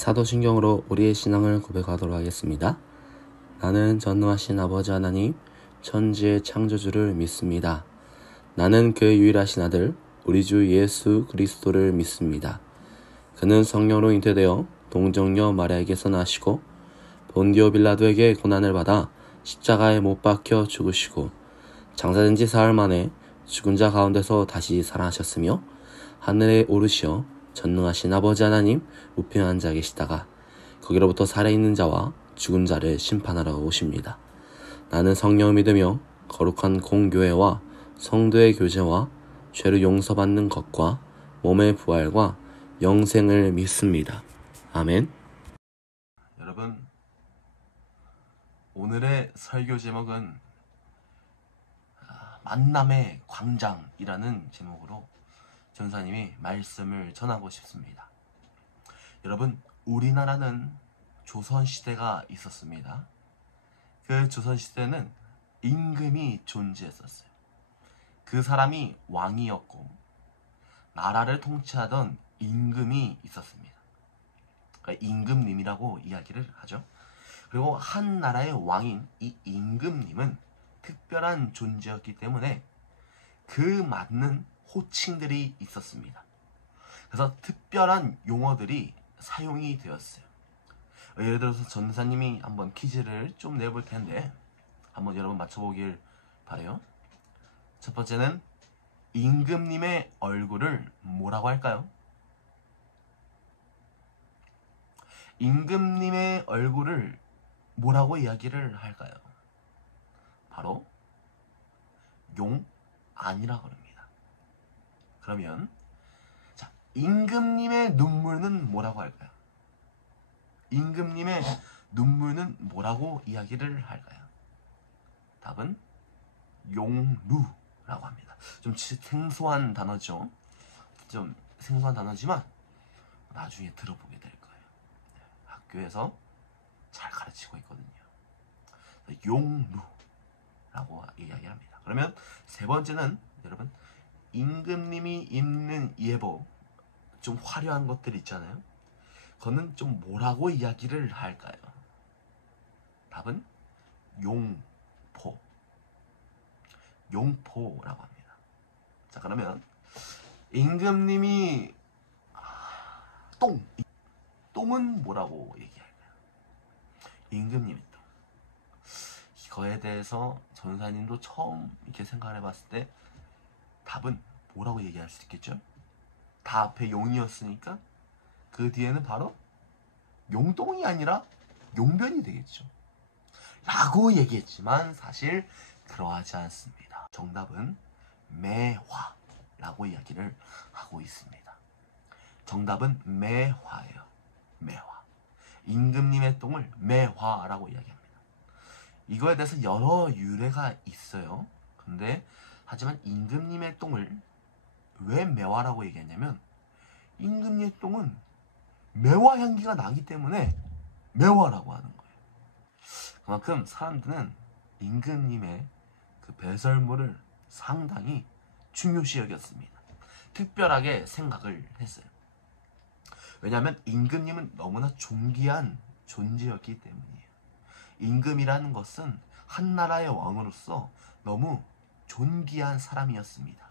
사도신경으로 우리의 신앙을 고백하도록 하겠습니다. 나는 전능하신 아버지 하나님, 천지의 창조주를 믿습니다. 나는 그의 유일하신 아들, 우리 주 예수 그리스도를 믿습니다. 그는 성령으로 잉태되어 동정녀 마리아에게서 나시고 본디오 빌라도에게 고난을 받아 십자가에 못 박혀 죽으시고 장사된 지 사흘 만에 죽은 자 가운데서 다시 살아나셨으며 하늘에 오르시어 전능하신 아버지 하나님 우편에 앉아 계시다가 거기로부터 살아있는 자와 죽은 자를 심판하러 오십니다. 나는 성령을 믿으며 거룩한 공교회와 성도의 교제와 죄를 용서받는 것과 몸의 부활과 영생을 믿습니다. 아멘. 여러분, 오늘의 설교 제목은 만남의 광장이라는 제목으로 전사님이 말씀을 전하고 싶습니다. 여러분, 우리나라는 조선시대가 있었습니다. 그 조선시대는 임금이 존재했었어요. 그 사람이 왕이었고 나라를 통치하던 임금이 있었습니다. 그러니까 임금님이라고 이야기를 하죠. 그리고 한 나라의 왕인 이 임금님은 특별한 존재였기 때문에 그 맞는 호칭들이 있었습니다. 그래서 특별한 용어들이 사용이 되었어요. 예를 들어서 전사님이 한번 퀴즈를 좀 내볼 텐데 한번 여러분 맞춰보길 바라요. 첫 번째는 임금님의 얼굴을 뭐라고 할까요? 임금님의 얼굴을 뭐라고 이야기를 할까요? 바로 용안이라고 합니다. 그러면 자, 임금님의 눈물은 뭐라고 할까요? 임금님의 눈물은 뭐라고 이야기를 할까요? 답은 용루라고 합니다. 좀 생소한 단어죠. 좀 생소한 단어지만 나중에 들어보게 될 거예요. 학교에서 잘 가르치고 있거든요. 용루라고 이야기합니다. 그러면 세 번째는 여러분, 임금님이 입는 예복, 좀 화려한 것들 있잖아요. 그거는 좀 뭐라고 이야기를 할까요? 답은 용포라고 합니다. 자, 그러면 임금님이 똥은 뭐라고 얘기할까요? 임금님이 똥. 이거에 대해서 전사님도 처음 이렇게 생각을 해봤을 때 답은 뭐라고 얘기할 수 있겠죠? 다 앞에 용이었으니까 그 뒤에는 바로 용똥이 아니라 용변이 되겠죠. 라고 얘기했지만 사실 그러하지 않습니다. 정답은 매화라고 이야기를 하고 있습니다. 정답은 매화예요. 매화. 임금님의 똥을 매화라고 이야기합니다. 이거에 대해서 여러 유래가 있어요. 근데 하지만 임금님의 똥을 왜 매화라고 얘기했냐면 임금님의 똥은 매화 향기가 나기 때문에 매화라고 하는 거예요. 그만큼 사람들은 임금님의 그 배설물을 상당히 중요시 여겼습니다. 특별하게 생각을 했어요. 왜냐하면 임금님은 너무나 존귀한 존재였기 때문이에요. 임금이라는 것은 한 나라의 왕으로서 너무 존귀한 사람이었습니다.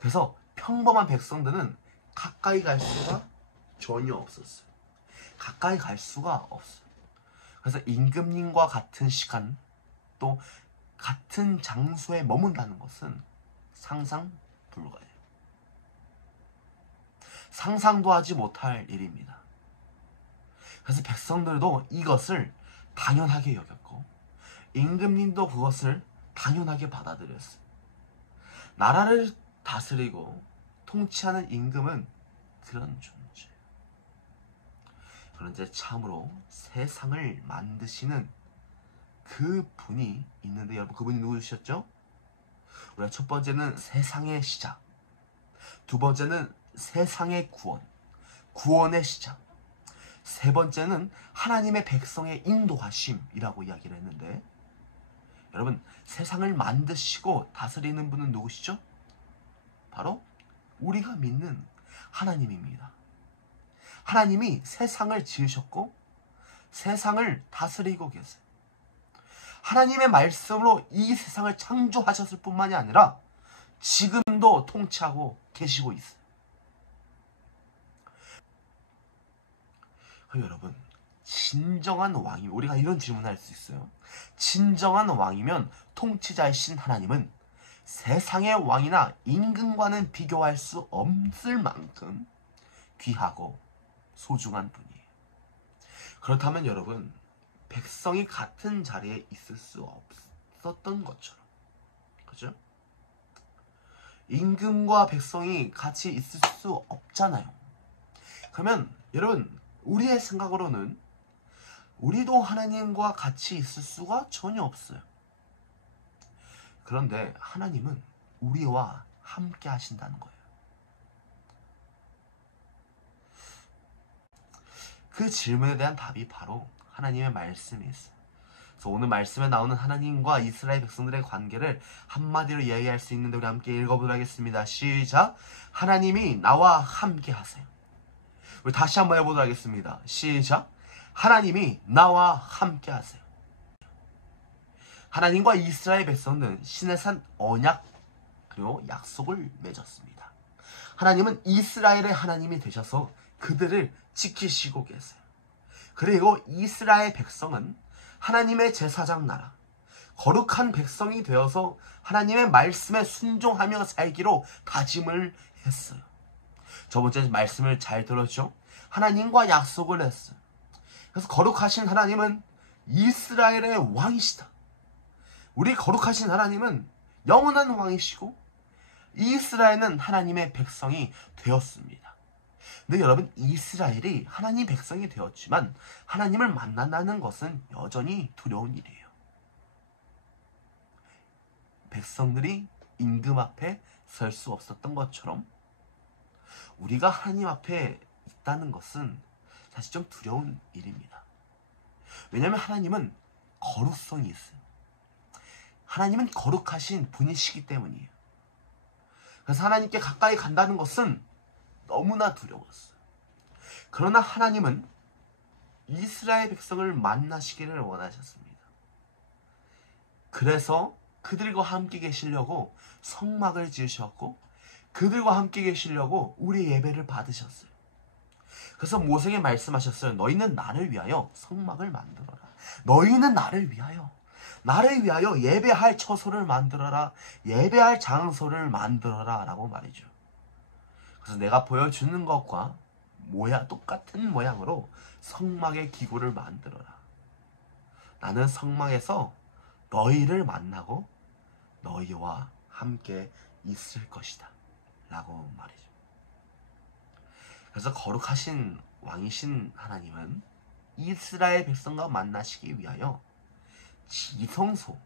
그래서 평범한 백성들은 가까이 갈 수가 전혀 없었어요. 가까이 갈 수가 없어요. 그래서 임금님과 같은 시간 또 같은 장소에 머문다는 것은 상상 불가예요. 상상도 하지 못할 일입니다. 그래서 백성들도 이것을 당연하게 여겼고 임금님도 그것을 당연하게 받아들였어요. 나라를 다스리고 통치하는 임금은 그런 존재예요. 그런데 참으로 세상을 만드시는 그 분이 있는데 여러분, 그분이 누구셨죠? 우리가 첫 번째는 세상의 시작, 두 번째는 세상의 구원의 시작, 세 번째는 하나님의 백성의 인도하심이라고 이야기를 했는데, 여러분, 세상을 만드시고 다스리는 분은 누구시죠? 바로 우리가 믿는 하나님입니다. 하나님이 세상을 지으셨고 세상을 다스리고 계세요. 하나님의 말씀으로 이 세상을 창조하셨을 뿐만이 아니라 지금도 통치하고 계시고 있어요. 여러분, 진정한 왕이면, 우리가 이런 질문을 할 수 있어요. 진정한 왕이면 통치자이신 하나님은 세상의 왕이나 임금과는 비교할 수 없을 만큼 귀하고 소중한 분이에요. 그렇다면 여러분, 백성이 같은 자리에 있을 수 없었던 것처럼, 그죠? 임금과 백성이 같이 있을 수 없잖아요. 그러면 여러분, 우리의 생각으로는 우리도 하나님과 같이 있을 수가 전혀 없어요. 그런데 하나님은 우리와 함께 하신다는 거예요. 그 질문에 대한 답이 바로 하나님의 말씀이 있어요. 그래서 오늘 말씀에 나오는 하나님과 이스라엘 백성들의 관계를 한마디로 이야기할 수 있는데 우리 함께 읽어보도록 하겠습니다. 시작! 하나님이 나와 함께 하세요. 우리 다시 한번 해보도록 하겠습니다. 시작! 하나님이 나와 함께 하세요. 하나님과 이스라엘 백성은 시내산 언약 그리고 약속을 맺었습니다. 하나님은 이스라엘의 하나님이 되셔서 그들을 지키시고 계세요. 그리고 이스라엘 백성은 하나님의 제사장 나라, 거룩한 백성이 되어서 하나님의 말씀에 순종하며 살기로 다짐을 했어요. 저번째 말씀을 잘 들었죠? 하나님과 약속을 했어요. 그래서 거룩하신 하나님은 이스라엘의 왕이시다. 우리 거룩하신 하나님은 영원한 왕이시고 이스라엘은 하나님의 백성이 되었습니다. 근데 여러분, 이스라엘이 하나님 백성이 되었지만 하나님을 만난다는 것은 여전히 두려운 일이에요. 백성들이 임금 앞에 설 수 없었던 것처럼 우리가 하나님 앞에 있다는 것은 사실 좀 두려운 일입니다. 왜냐하면 하나님은 거룩성이 있어요. 하나님은 거룩하신 분이시기 때문이에요. 그래서 하나님께 가까이 간다는 것은 너무나 두려웠어요. 그러나 하나님은 이스라엘 백성을 만나시기를 원하셨습니다. 그래서 그들과 함께 계시려고 성막을 지으셨고 그들과 함께 계시려고 우리의 예배를 받으셨어요. 그래서 모세에게 말씀하셨어요. 너희는 나를 위하여 성막을 만들어라. 너희는 나를 위하여 예배할 처소를 만들어라. 예배할 장소를 만들어라 라고 말이죠. 그래서 내가 보여주는 것과 똑같은 모양으로 성막의 기구를 만들어라. 나는 성막에서 너희를 만나고 너희와 함께 있을 것이다 라고 말이죠. 그래서 거룩하신 왕이신 하나님은 이스라엘 백성과 만나시기 위하여 지성소,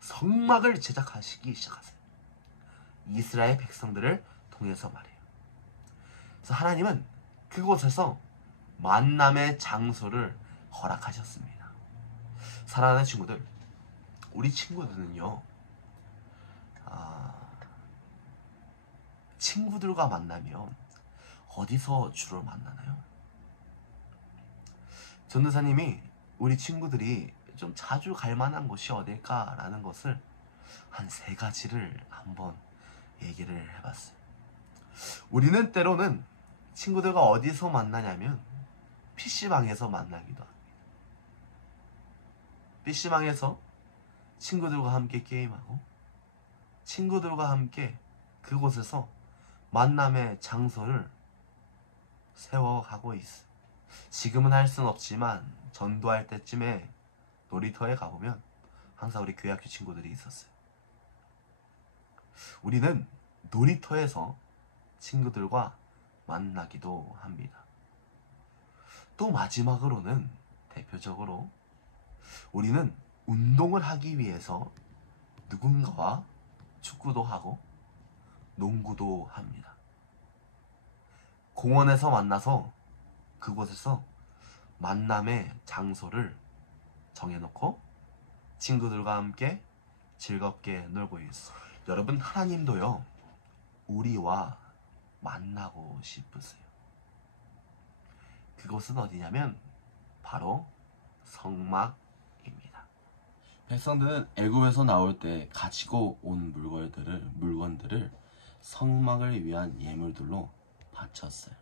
성막을 제작하시기 시작하세요. 이스라엘 백성들을 통해서 말이에요. 그래서 하나님은 그곳에서 만남의 장소를 허락하셨습니다. 사랑하는 친구들, 우리 친구들은요, 친구들과 만나면 어디서 주로 만나나요? 전도사님이 우리 친구들이 좀 자주 갈 만한 곳이 어딜까라는 것을 한 3가지를 한번 얘기를 해봤어요. 우리는 때로는 친구들과 어디서 만나냐면 PC방에서 만나기도 합니다. PC방에서 친구들과 함께 게임하고 친구들과 함께 그곳에서 만남의 장소를 세워가고 있어요. 지금은 할 순 없지만 전도할 때쯤에 놀이터에 가보면 항상 우리 교회학교 친구들이 있었어요. 우리는 놀이터에서 친구들과 만나기도 합니다. 또 마지막으로는 대표적으로 우리는 운동을 하기 위해서 누군가와 축구도 하고 농구도 합니다. 공원에서 만나서 그곳에서 만남의 장소를 정해놓고 친구들과 함께 즐겁게 놀고 있어요. 여러분, 하나님도요, 우리와 만나고 싶으세요. 그곳은 어디냐면 바로 성막입니다. 백성들은 애굽에서 나올 때 가지고 온 물건들을 성막을 위한 예물들로 바쳤어요.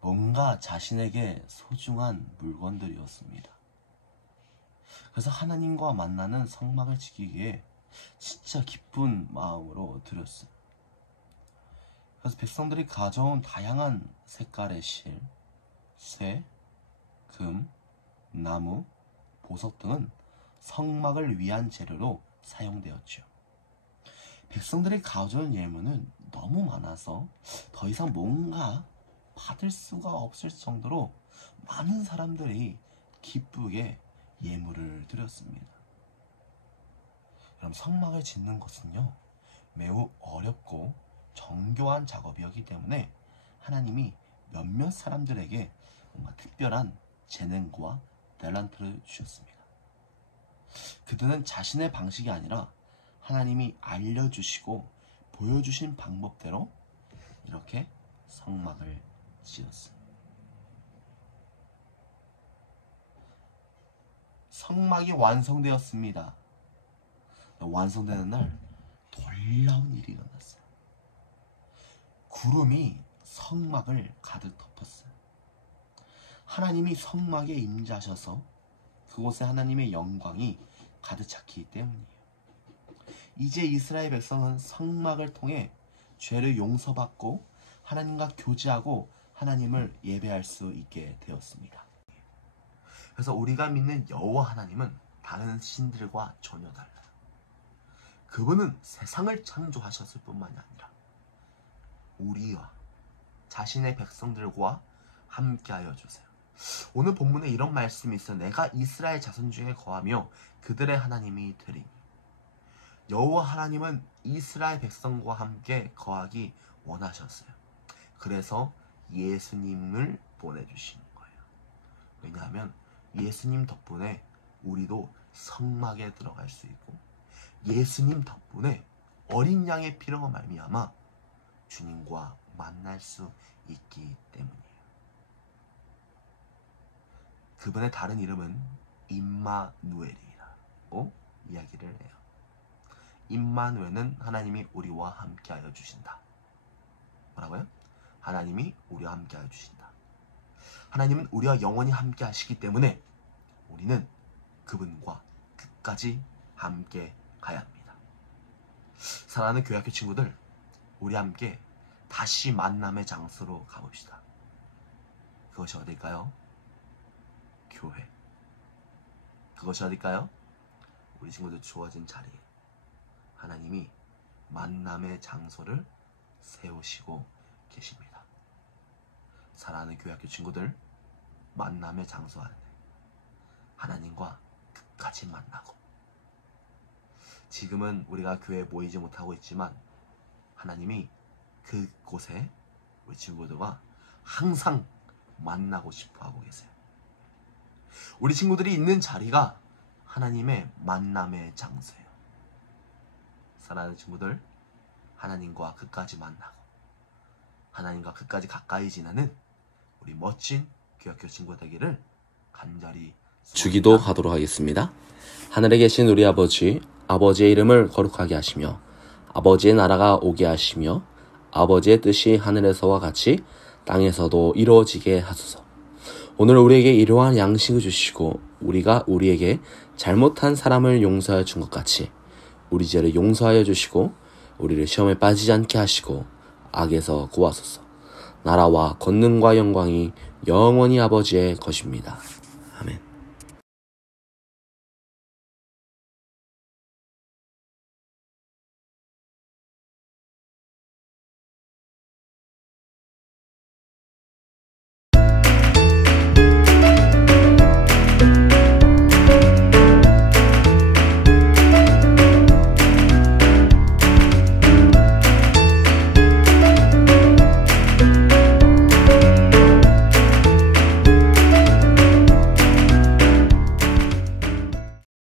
뭔가 자신에게 소중한 물건들이었습니다. 그래서 하나님과 만나는 성막을 지키기에 진짜 기쁜 마음으로 드렸어요. 그래서 백성들이 가져온 다양한 색깔의 실, 쇠, 금, 나무, 보석 등은 성막을 위한 재료로 사용되었죠. 백성들이 가져온 예물은 너무 많아서 더 이상 뭔가 받을 수가 없을 정도로 많은 사람들이 기쁘게 예물을 드렸습니다. 그럼 성막을 짓는 것은요, 매우 어렵고 정교한 작업이었기 때문에 하나님이 몇몇 사람들에게 뭔가 특별한 재능과 탤런트를 주셨습니다. 그들은 자신의 방식이 아니라 하나님이 알려주시고 보여주신 방법대로 이렇게 성막을 지었어요. 성막이 완성되었습니다. 완성되는 날 놀라운 일이 일어났어요. 구름이 성막을 가득 덮었어요. 하나님이 성막에 임재하셔서 그곳에 하나님의 영광이 가득 찼기 때문이에요. 이제 이스라엘 백성은 성막을 통해 죄를 용서받고 하나님과 교제하고 하나님을 예배할 수 있게 되었습니다. 그래서 우리가 믿는 여호와 하나님은 다른 신들과 전혀 달라요. 그분은 세상을 창조하셨을 뿐만이 아니라 우리와 자신의 백성들과 함께하여 주세요. 오늘 본문에 이런 말씀이 있어요. 내가 이스라엘 자손 중에 거하며 그들의 하나님이 되리니. 여호와 하나님은 이스라엘 백성과 함께 거하기 원하셨어요. 그래서 예수님을 보내주신 거예요. 왜냐하면 예수님 덕분에 우리도 성막에 들어갈 수 있고, 예수님 덕분에 어린 양의 피로 말미암아 주님과 만날 수 있기 때문이에요. 그분의 다른 이름은 임마누엘이라고 이야기를 해요. 임마누엘은 하나님이 우리와 함께하여 주신다. 뭐라고요? 하나님이 우리와 함께하여 주신다. 하나님은 우리와 영원히 함께 하시기 때문에 우리는 그분과 끝까지 함께 가야 합니다. 사랑하는 교회학교 친구들, 우리 함께 다시 만남의 장소로 가봅시다. 그것이 어딜까요? 교회. 그것이 어딜까요? 우리 친구들 주어진 자리에 하나님이 만남의 장소를 세우시고 계십니다. 사랑하는 교회학교 친구들, 만남의 장소 안에 하나님과 끝까지 만나고, 지금은 우리가 교회에 모이지 못하고 있지만 하나님이 그곳에 우리 친구들과 항상 만나고 싶어 하고 계세요. 우리 친구들이 있는 자리가 하나님의 만남의 장소예요. 사랑하는 친구들, 하나님과 끝까지 만나고 하나님과 끝까지 가까이 지나는 우리 멋진 교학교 친구 되기를 간절히 주기도 하도록 하겠습니다. 하늘에 계신 우리 아버지, 아버지의 이름을 거룩하게 하시며 아버지의 나라가 오게 하시며 아버지의 뜻이 하늘에서와 같이 땅에서도 이루어지게 하소서. 오늘 우리에게 일용할 양식을 주시고 우리가 우리에게 잘못한 사람을 용서하여 준 것 같이 우리 죄를 용서하여 주시고 우리를 시험에 빠지지 않게 하시고 악에서 구하소서. 나라와 권능과 영광이 영원히 아버지의 것입니다.